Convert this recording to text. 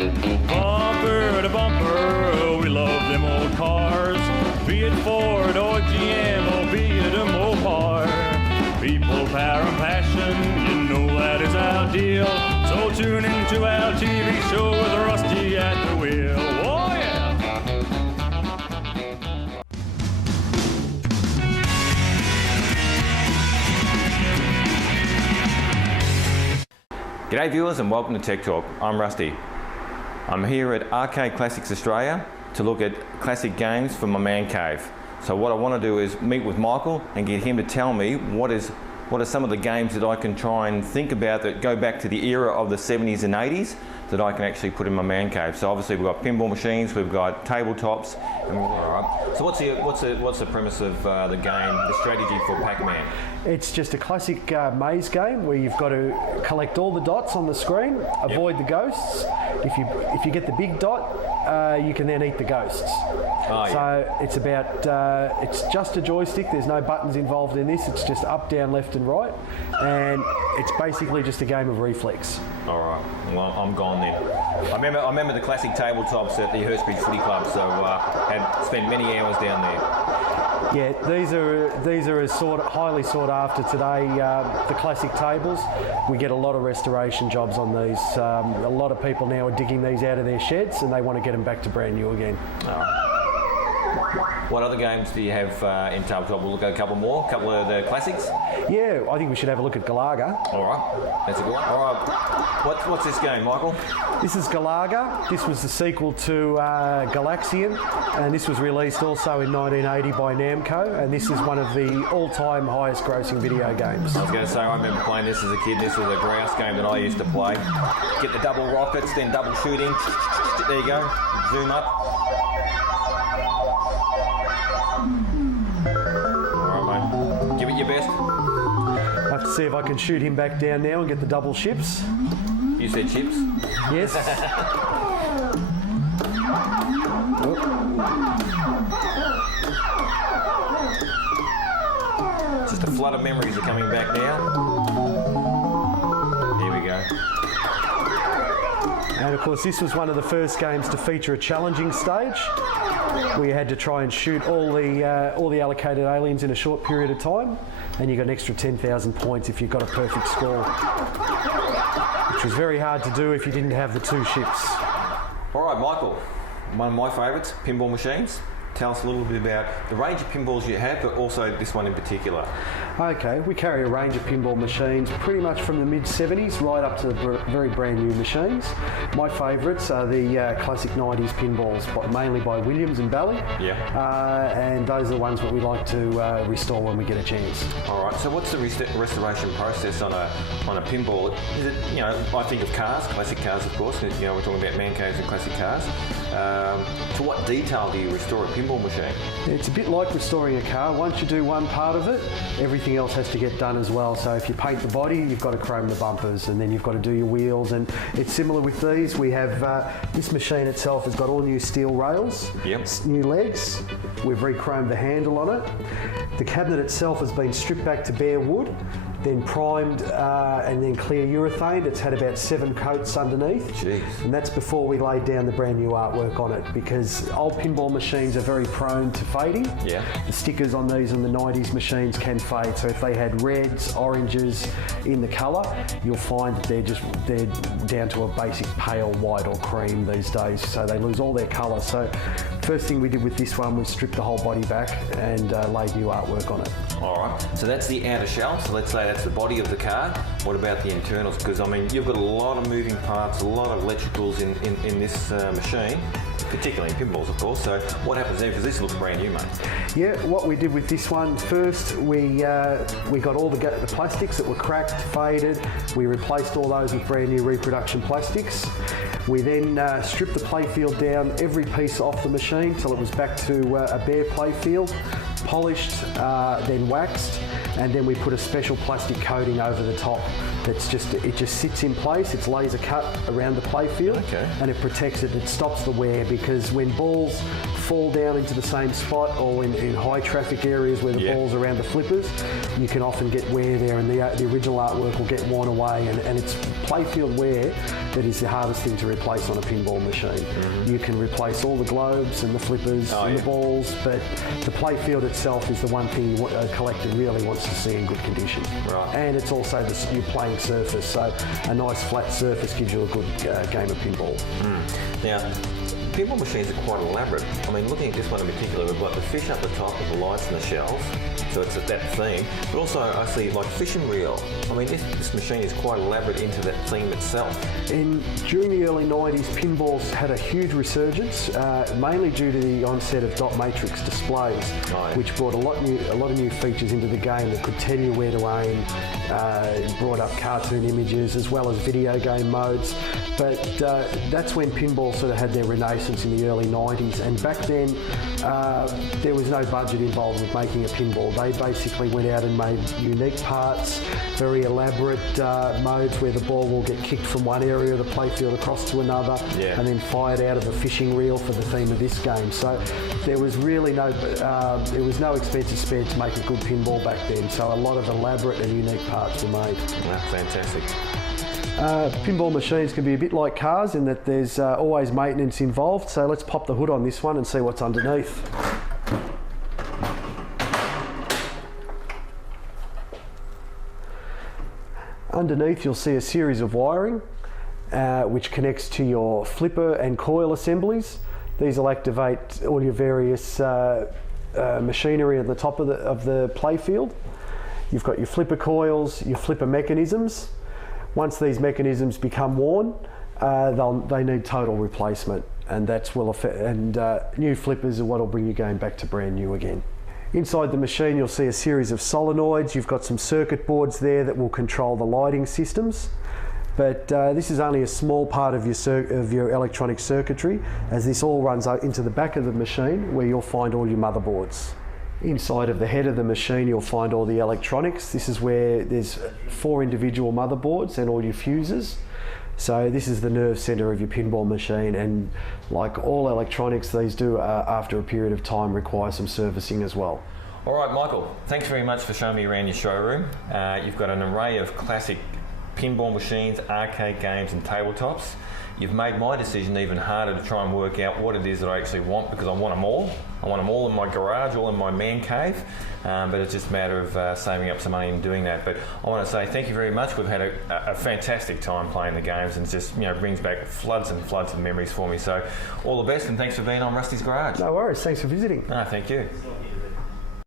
Bumper to bumper, we love them old cars. Be it Ford or GM or be it a Mopar. People, power and passion, you know that is our deal. So tune into our TV show with Rusty at the wheel. Oh yeah! G'day viewers and welcome to Tech Talk. I'm Rusty. I'm here at Arcade Classics Australia to look at classic games for my man cave. So what I want to do is meet with Michael and get him to tell me what are some of the games that I can try and think about that go back to the era of the 70s and 80s that I can actually put in my man cave. So obviously we've got pinball machines, we've got tabletops, and so what's the premise of the game, the strategy for Pac-Man? It's just a classic maze game where you've got to collect all the dots on the screen, avoid the ghosts. If you get the big dot, you can then eat the ghosts. So it's about it's just a joystick. There's no buttons involved in this. It's just up, down, left, and right, and it's basically just a game of reflex. All right. Well, I'm gone then. I remember the classic tabletops at the Hurstbridge Footy Club. So had spent many hours down there. Yeah, these are as highly sought after today. The classic tables, we get a lot of restoration jobs on these. A lot of people now are digging these out of their sheds and they want to get them back to brand new again. What other games do you have in tabletop? We'll look at a couple of the classics. Yeah, I think we should have a look at Galaga. All right, that's a good one. All right, what's this game, Michael? This is Galaga. This was the sequel to Galaxian, and this was released also in 1980 by Namco, and this is one of the all-time highest grossing video games. I was going to say, I remember playing this as a kid. This was a grouse game that I used to play. Get the double rockets, then double shooting. There you go, zoom up. All right, mate. Give it your best. I have to see if I can shoot him back down now and get the double ships. You said chips? Yes. Just a flood of memories are coming back now. Here we go. And of course this was one of the first games to feature a challenging stage where you had to try and shoot all the allocated aliens in a short period of time, and you got an extra 10,000 points if you got a perfect score, which was very hard to do if you didn't have the two ships. All right, Michael, one of my favourites, pinball machines. Tell us a little bit about the range of pinballs you have, but also this one in particular. Okay, we carry a range of pinball machines pretty much from the mid-70s right up to the very brand new machines. My favourites are the classic 90s pinballs, mainly by Williams and Bally. Yeah. And those are the ones that we like to restore when we get a chance. All right, so what's the restoration process on a pinball? Is it, I think of cars, classic cars of course, we're talking about man caves and classic cars. To what detail do you restore a pinball machine? It's a bit like restoring a car. Once you do one part of it, everything else has to get done as well. So if you paint the body, you've got to chrome the bumpers, and then you've got to do your wheels. And it's similar with these. We have this machine itself has got all new steel rails, new legs. We've re-chromed the handle on it. The cabinet itself has been stripped back to bare wood, then primed and then clear urethane. It's had about 7 coats underneath. Jeez. And that's before we laid down the brand new artwork on it, because old pinball machines are very prone to fading. Yeah. The stickers on these in the 90s machines can fade, so if they had reds, oranges in the colour, you'll find that they're down to a basic pale white or cream these days, so they lose all their colour. So first thing we did with this one was strip the whole body back and laid new artwork on it. All right, so that's the outer shell, so let's say that's the body of the car. What about the internals? Because you've got a lot of moving parts, a lot of electricals in this machine, particularly in pinballs of course. So what happens there, because this looks brand new, mate? Yeah, what we did with this one, first we got all the plastics that were cracked, faded. We replaced all those with brand new reproduction plastics. We then stripped the playfield down, every piece off the machine till it was back to a bare playfield, polished, then waxed, and then we put a special plastic coating over the top. It just sits in place. It's laser cut around the playfield, and it protects it. It stops the wear, because when balls fall down into the same spot, or in high traffic areas where the ball's around the flippers, you can often get wear there, and the original artwork will get worn away, and it's playfield wear that is the hardest thing to replace on a pinball machine. You can replace all the globes and the flippers and the balls, but the playfield itself is the one thing a collector really wants to see in good condition. Right. And it's also your playing surface, so a nice flat surface gives you a good game of pinball. Now, pinball machines are quite elaborate. I mean, looking at this one in particular, we've got the fish up the top with the lights and the shells, so it's at that theme. But also, I see like fishing reel. I mean, this machine is quite elaborate into that theme itself. During the early 90s, pinballs had a huge resurgence, mainly due to the onset of dot matrix displays, which brought a lot of new features into the game that could tell you where to aim. It brought up cartoon images as well as video game modes. But that's when pinball sort of had their renaissance in the early 90s, and back then there was no budget involved with making a pinball. They basically went out and made unique parts, very elaborate modes where the ball will get kicked from one area of the playfield across to another, and then fired out of a fishing reel for the theme of this game. So there was really no expenses spared to make a good pinball back then. So a lot of elaborate and unique parts were made. Fantastic. Pinball machines can be a bit like cars in that there's always maintenance involved, so let's pop the hood on this one and see what's underneath. Underneath you'll see a series of wiring which connects to your flipper and coil assemblies. These will activate all your various machinery at the top of the playfield. You've got your flipper coils, your flipper mechanisms. Once these mechanisms become worn, they need total replacement, and new flippers are what will bring your game back to brand new again. Inside the machine you'll see a series of solenoids. You've got some circuit boards there that will control the lighting systems, but this is only a small part of your electronic circuitry, as this all runs into the back of the machine where you'll find all your motherboards. Inside of the head of the machine you'll find all the electronics. This is where there's 4 individual motherboards and all your fuses. So this is the nerve centre of your pinball machine, and like all electronics, these do after a period of time require some servicing as well. All right, Michael, thanks very much for showing me around your showroom. You've got an array of classic pinball machines, arcade games and tabletops. You've made my decision even harder to try and work out what it is that I actually want, because I want them all. I want them all in my garage, all in my man cave, but it's just a matter of saving up some money and doing that. But I want to say thank you very much. We've had a fantastic time playing the games, and it just brings back floods and floods of memories for me. So all the best, and thanks for being on Rusty's Garage. No worries, thanks for visiting. No, thank you.